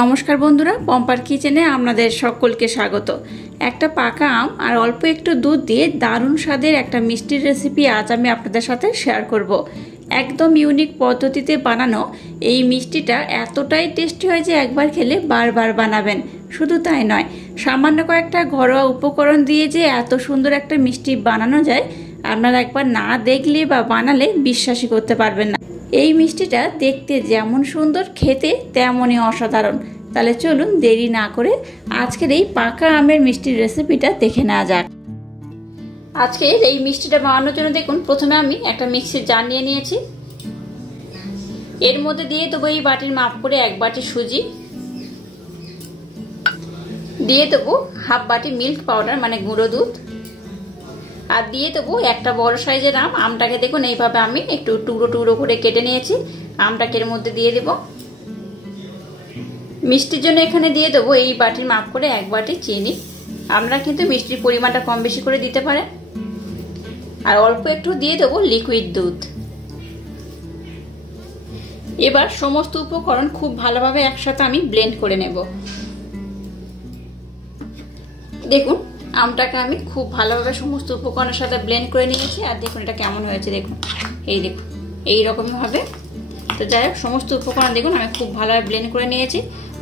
নমস্কার বন্ধুরা, পম্পার কিচেনে আপনাদের সকলকে স্বাগত। একটা পাকা আম আর অল্প একটু দুধ দিয়ে দারুণ স্বাদের একটা মিষ্টির রেসিপি আজ আমি আপনাদের সাথে শেয়ার করব। একদম ইউনিক পদ্ধতিতে বানানো এই মিষ্টিটা এতটাই টেস্টি হয় যে একবার খেলে বারবার বানাবেন। শুধু তাই নয়, সামান্য কয়েকটা ঘরোয়া উপকরণ দিয়ে যে এত সুন্দর একটা মিষ্টি বানানো যায় আপনারা একবার না দেখলে বা বানালে বিশ্বাসই করতে পারবেন না। এই মিষ্টিটা দেখতে যেমন সুন্দর, খেতে তেমনই অসাধারণ। তাহলে চলুন দেরি না করে আজকের এই পাকা আমের মিষ্টির রেসিপিটা দেখে নেওয়া যাক। আজকের এই মিষ্টিটা বানানোর জন্য দেখুন, প্রথমে আমি একটা মিক্সির জার নিয়ে নিয়েছি। এর মধ্যে দিয়ে দেবো এই বাটির মাপ করে 1 বাটি সুজি, দিয়ে দেবো হাফ বাটি মিল্ক পাউডার মানে গুঁড়ো দুধ, আর দিয়ে দেবো একটা বড় সাইজের আম। আমটাকে দেখুন এইভাবে আমি একটু টুকরো টুকরো করে কেটে নিয়েছি। আমটাকে এর মধ্যে দিয়ে দেব। মিষ্টির জন্য এখানে দিয়ে দেবো এই বাটির মাপ করে 1 বাটি চিনি। আপনারা কিন্তু মিষ্টির পরিমাণটা কম বেশি করে দিতে পারেন। আর অল্প একটু দিয়ে দেবো লিকুইড দুধ। এবার সমস্ত উপকরণ খুব ভালোভাবে একসাথে আমি ব্লেন্ড করে নেব। দেখুন আমটাকে আমি খুব ভালোভাবে সমস্ত উপকরণের সাথে ব্লেন্ড করে নিয়েছি। আর দেখুন এটা কেমন হয়েছে, দেখুন দেখুন এইরকমই হবে। তো যাই হোক, সমস্ত উপকরণ দেখুন আমি খুব ভালোভাবে ব্লেন্ড করে নিয়েছি।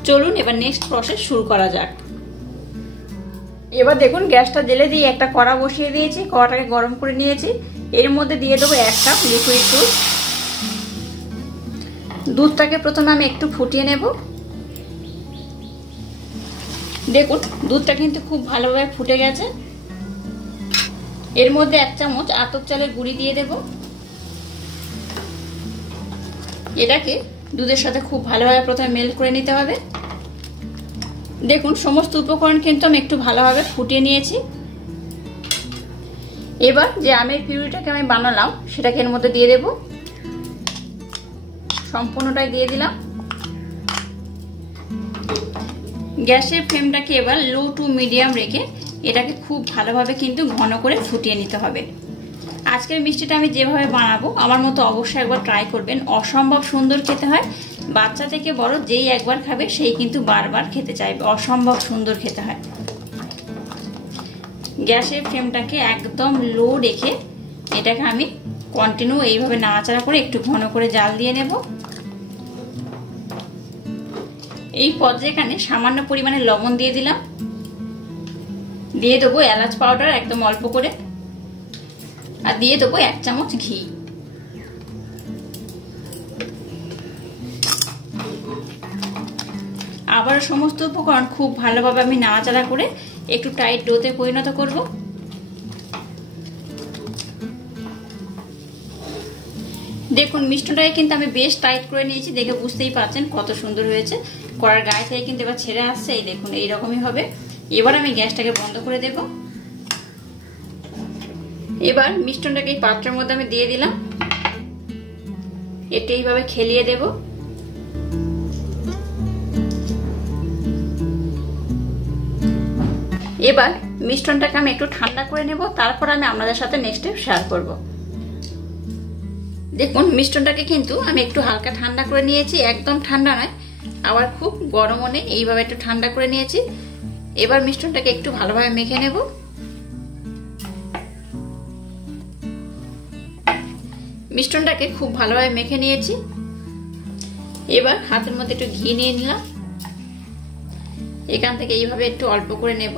চলুন এবার নেক্সট প্রসেস শুরু করা যাক। এবার দেখুন গ্যাসটা জ্বেলে দিয়ে একটা কড়া বসিয়ে দিয়েছি। কড়াটাকে গরম করে নিয়েছি। এর মধ্যে দিয়ে দেবো 1 কাপ লিকুইড দুধ। দুধটাকে প্রথমে আমি একটু ফুটিয়ে নেব। দেখুন দুধটা কিন্তু খুব ভালোভাবে ফুটে গেছে। এর মধ্যে 1 চামচ আতপ চালের গুঁড়ি দিয়ে দেব। এটাকে দুধের সাথে খুব ভালোভাবে প্রথমে মেল্ট করে নিতে হবে। দেখুন সমস্ত উপকরণ কিন্তু আমি একটু ভালোভাবে ফুটিয়ে নিয়েছি। এবার যে আমের পিউরিটাকে আমি বানালাম সেটাকে এর মধ্যে দিয়ে দেব। সম্পূর্ণটাই দিয়ে দিলাম। গ্যাসের ফ্লেমটাকে এবার লো টু মিডিয়াম রেখে এটাকে খুব ভালোভাবে কিন্তু ঘন করে ফুটিয়ে নিতে হবে। আজকের মিষ্টিটা আমি যেভাবে বানাবো আমার মতো অবশ্যই একবার ট্রাই করবেন। অসম্ভব সুন্দর খেতে হয়। বাচ্চা থেকে বড় যেই একবার খাবে সেই কিন্তু বারবার খেতে চাইবে। অসম্ভব সুন্দর খেতে হয়। গ্যাসের ফ্লেমটাকে একদম লো রেখে এটাকে আমি কন্টিনিউ এইভাবে নাড়াচাড়া করে একটু ঘন করে জাল দিয়ে নেব। এই পর্যায়ে এখানে সামান্য পরিমাণে লবণ দিয়ে দিলাম। দিয়ে দেবো এলাচ পাউডার একদম অল্প করে, আর দিয়ে দেবো 1 চামচ ঘি। আবার সমস্ত উপকরণ খুব ভালোভাবে আমি নাড়াচাড়া করে একটু টাইট ডোতে পরিণত করব। দেখুন মিষ্টিটাকে কিন্তু আমি বেশ টাইট করে নিয়েছি। দেখে বুঝতেই পারছেন কত সুন্দর হয়েছে। কড়ার গায়ে থেকে কিন্তু এবার ছেড়ে আসছে। এই দেখুন এইরকমই হবে। এবার আমি গ্যাসটাকে বন্ধ করে দেব। এবার মিষ্টিটাকে এই পাত্রের মধ্যে আমি দিয়ে দিলাম। এটা এইভাবে খেলিয়ে দেব। এবার মিষ্টিটাকে আমি একটু ঠান্ডা করে নেব, তারপর আমি আপনাদের সাথে নেক্সট স্টেপ শেয়ার করব। দেখুন মিষ্টিটাকে কিন্তু আমি একটু হালকা ঠান্ডা করে নিয়েছি। একদম ঠান্ডা নয়, আবার খুব গরমও নেই, এইভাবে একটু ঠান্ডা করে নিয়েছি। এবার মিষ্টিটাকে একটু ভালোভাবে মেখে নেব। মিষ্টিটাকে খুব ভালোভাবে মেখে নিয়েছি। এবার হাতের মধ্যে একটু ঘি নিয়ে নিলাম। এখান থেকে এইভাবে একটু অল্প করে নেব।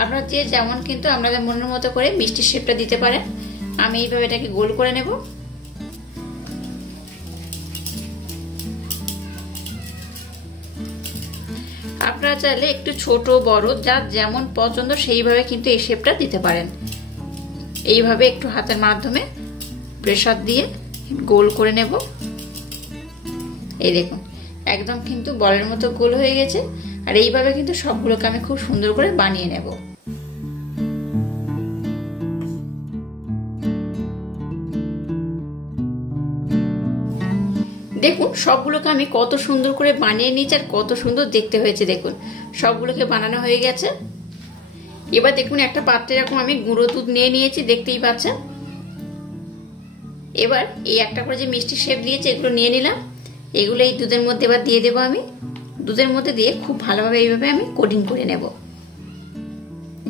আপনারা যে যেমন কিন্তু আপনাদের মনের মতো করে মিষ্টির শেপটা দিতে পারেন। আমি এইভাবে এটাকে গোল করে নেব। আপনারা চাইলে একটু ছোট বড় যার যেমন পছন্দ সেইভাবে কিন্তু এই শেপটা দিতে পারেন। এইভাবে একটু হাতের মাধ্যমে প্রেসার দিয়ে গোল করে নেব। এই দেখুন একদম কিন্তু বলের মতো গোল হয়ে গেছে। আর এইভাবে কিন্তু সবগুলোকে আমি খুব সুন্দর করে বানিয়ে নেব। দেখুন সবগুলোকে আমি কত সুন্দর করে বানিয়ে নিয়েছি আর কত সুন্দর দেখতে হয়েছে। দেখুন সবগুলোকে বানানো হয়ে গেছে। এবার দেখুন একটা পাত্রে এরকম আমি গুঁড়ো দুধ নিয়ে নিয়েছি, দেখতেই পাচ্ছেন। এবার এই একটা করে যে মিষ্টি শেপ দিয়েছে এগুলো নিয়ে নিলাম। এগুলো এই দুধের মধ্যে এবার দিয়ে দেবো আমি। দুধের মধ্যে দিয়ে খুব ভালোভাবে এইভাবে আমি কোটিং করে নেব।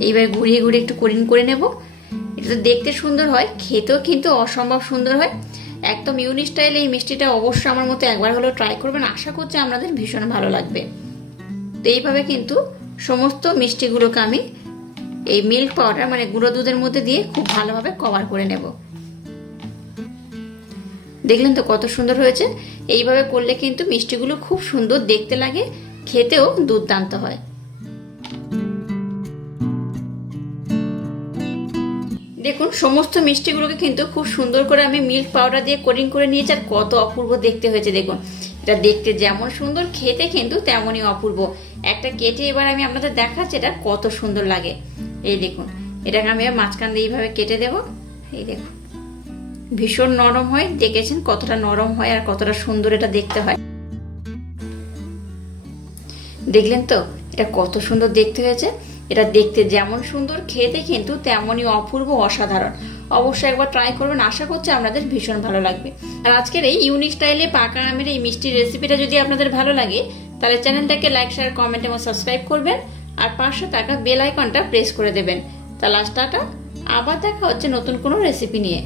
এইবার ঘুরিয়ে ঘুরিয়ে একটু কোটিং করে নেব। এটা তো দেখতে সুন্দর হয়, খেতেও কিন্তু অসম্ভব সুন্দর হয়। একদম ইউনিক স্টাইলে এই মিষ্টিটা অবশ্যই আমার মতো একবার হলেও ট্রাই করবেন, আশা করছি আপনাদের ভীষণ ভালো লাগবে। তো এইভাবে কিন্তু সমস্ত মিষ্টিগুলোকে আমি এই মিল্ক পাউডার মানে গুঁড়ো দুধের মধ্যে দিয়ে খুব ভালোভাবে কভার করে নেব। দেখলেন তো কত সুন্দর হয়েছে। এইভাবে করলে কিন্তু মিষ্টিগুলো খুব সুন্দর দেখতে লাগে, খেতেও দুর্দান্ত হয়। দেখুন সমস্ত মিষ্টিগুলোকে কিন্তু খুব সুন্দর করে আমি মিল্ক পাউডার দিয়ে কোটিং করে নিয়েছি, আর কত অপূর্ব দেখতে হয়েছে দেখুন। এটা দেখতে যেমন সুন্দর, খেতে কিন্তু তেমনই অপূর্ব। একটা কেটে এবার আমি আপনাদের দেখাচ্ছি এটা কত সুন্দর লাগে। এই দেখুন, এটাকে আমি মাঝখান দিয়ে এইভাবে কেটে দেব। এই দেখুন ভীষণ নরম হয়, দেখেছেন কতটা নরম হয় আর কতটা সুন্দর এটা দেখতে হয়। দেখলেন তো এটা কত সুন্দর দেখতে হয়েছে। এটা দেখতে যেমন সুন্দর, খেতে কিন্তু তেমনই অপূর্ব, অসাধারণ। অবশ্যই একবার ট্রাই করবেন, আশা করছি আপনাদের ভীষণ ভালো লাগবে। আর আজকের এই ইউনিক স্টাইলে পাকা আমের এই মিষ্টির রেসিপিটা যদি আপনাদের ভালো লাগে তাহলে চ্যানেলটাকে লাইক, শেয়ার, কমেন্ট এবং সাবস্ক্রাইব করবেন, আর পাশে থাকা বেল আইকনটা প্রেস করে দেবেন। তাহলে টাটা, আবার দেখা হচ্ছে নতুন কোনো রেসিপি নিয়ে।